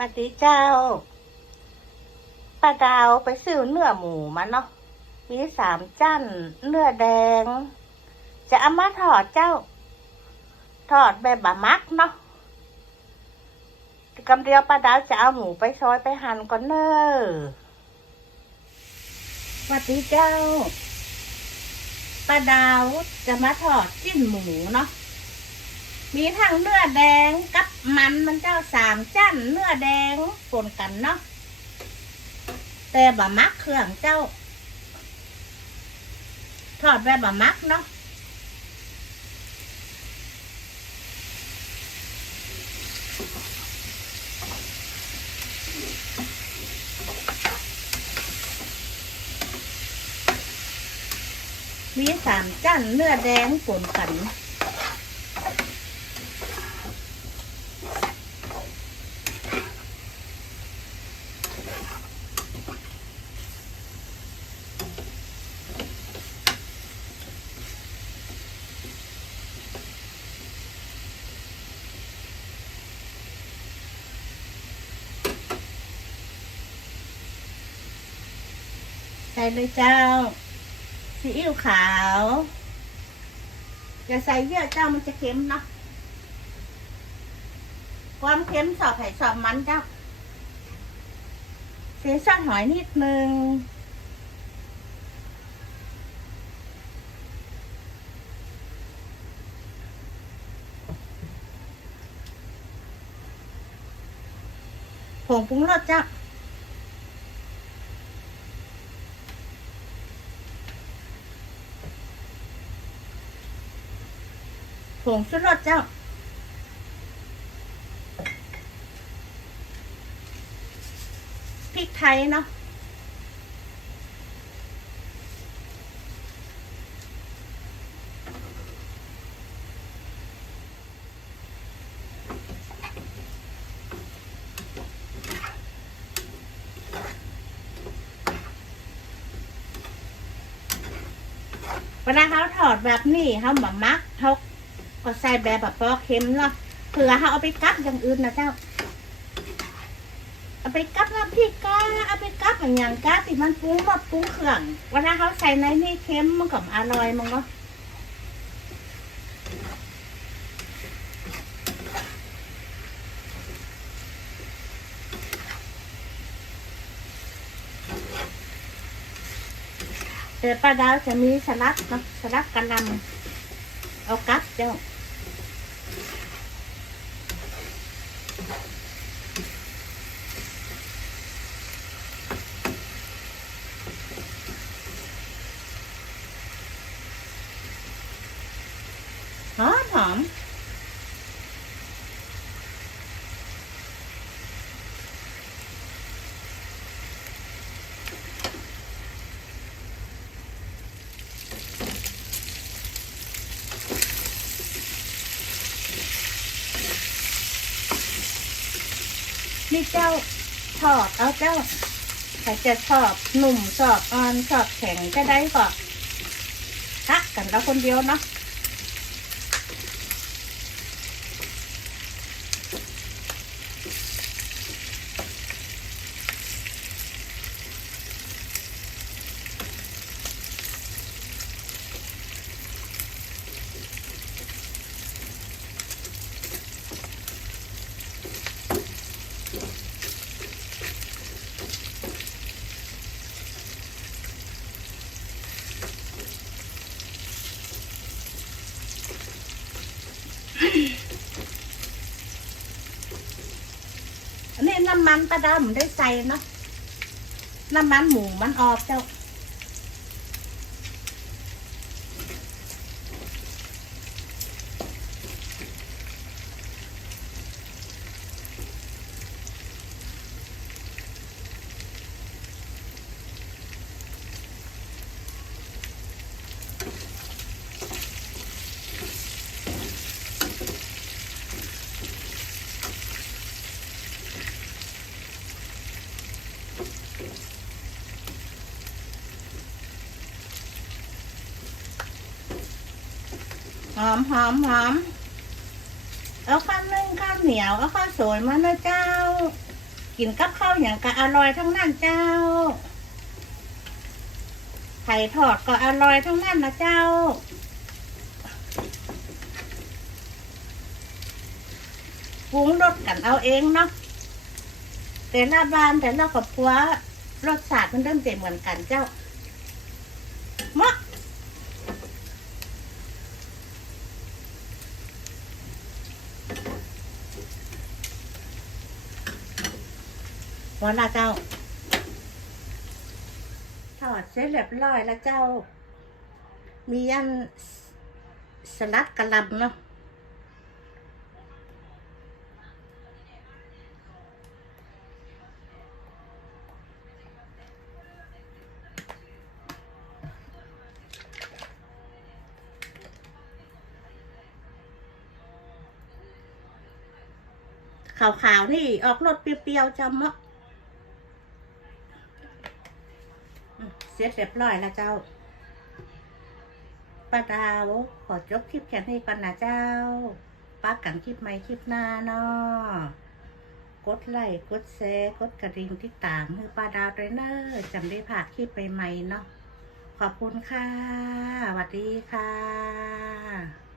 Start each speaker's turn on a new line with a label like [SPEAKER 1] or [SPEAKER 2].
[SPEAKER 1] สวัสดีเจ้าป้าดาวไปซื้อเนื้อหมูมาเนาะ มีสามจั่นเนื้อแดง จะเอามาทอดเจ้า ทอดแบบบะมักเนาะกำเดียวป้าดาวจะเอาหมูไปซอยไปหั่นก่อนเนอะสวัสดีเจ้าป้าดาวจะมาทอดจิ้นหมูเนาะ มีทั้งเนื้อแดงกับ มันมันเจ้าสามจั่นเนื้อแดงปนกันเนาะแต่บะมักเครื่องเจ้า ทอดแบบบะมักเนาะมีสามจั่นเนื้อแดงปนกัน ส่เลยเจ้าซีอิ๊วขาวอย่าใส่เยอะเจ้ามันจะเค็มเนาะความเค็มสอบไผ่สอบมันเจ้าเสียซอสหอยนิดนึงผงปรุงรสเจ้า งชูรสเจ้า พริกไทยเนาะเวลาเขาถอดแบบนี้เขาแบบมักเขา ก็ใส่แบบแบบปอเค็มเนาะเผื่อเขาเอาไปกัดอย่างอื่นนะเจ้า เอาไปกัดน้ำพริกกาเอาไปกัดอย่างอย่างกาที่มันปรุงหมดปรุงเครื่องเวลาเขาใส่ในนี่เค็มมันก็อร่อยมั้งเนาะเดี๋ยวป้าดาวจะมีสลัดเนาะสลัดกระหล่ำเอากัดเจ้า หอมนี่เจ้าชอบเอาเจ้าใครจะชอบหนุ่มชอบอ่อนชอบแข็งก็ได้ก็ตักกันแล้วคนเดียวเนาะ อั น้ำมันปลาดำได้ใส่เนาะน้ำมันหมูมันออกเจ้า หอมหอมหอมเอาข้าวนึ่งข้าวเหนียวเอาข้าวสวยมานะเจ้า กินกับข้าวอย่างก็อร่อยทั้งนั้นเจ้า ไข่ทอดก็อร่อยทั้งนั้นนะเจ้า ปรุงรสกันเอาเองเนาะ แต่ละบ้านแต่ละครอบครัวรสชาติมันเริ่มจะเหมือนกันเจ้าเมา วันละเจ้าทอดเสร็จเรียบร้อยแล้วเจ้า มียันสลัดกระลำเนาะขาวๆนี่ออกรสเปรี้ยวๆจำเนาะอืม เสร็จเรียบร้อยแล้วเจ้าป้าดาวขอจบคลิปแค่นี้ก่อนนะเจ้าป้ากันคลิปใหม่คลิปหน้าเนาะกดไลค์กดแชร์กดกระดิ่งที่ต่างมือป้าดาวเทรนเนอร์จำได้ผ่าคลิปใหม่ๆเนาะขอบคุณค่ะสวัสดีค่ะ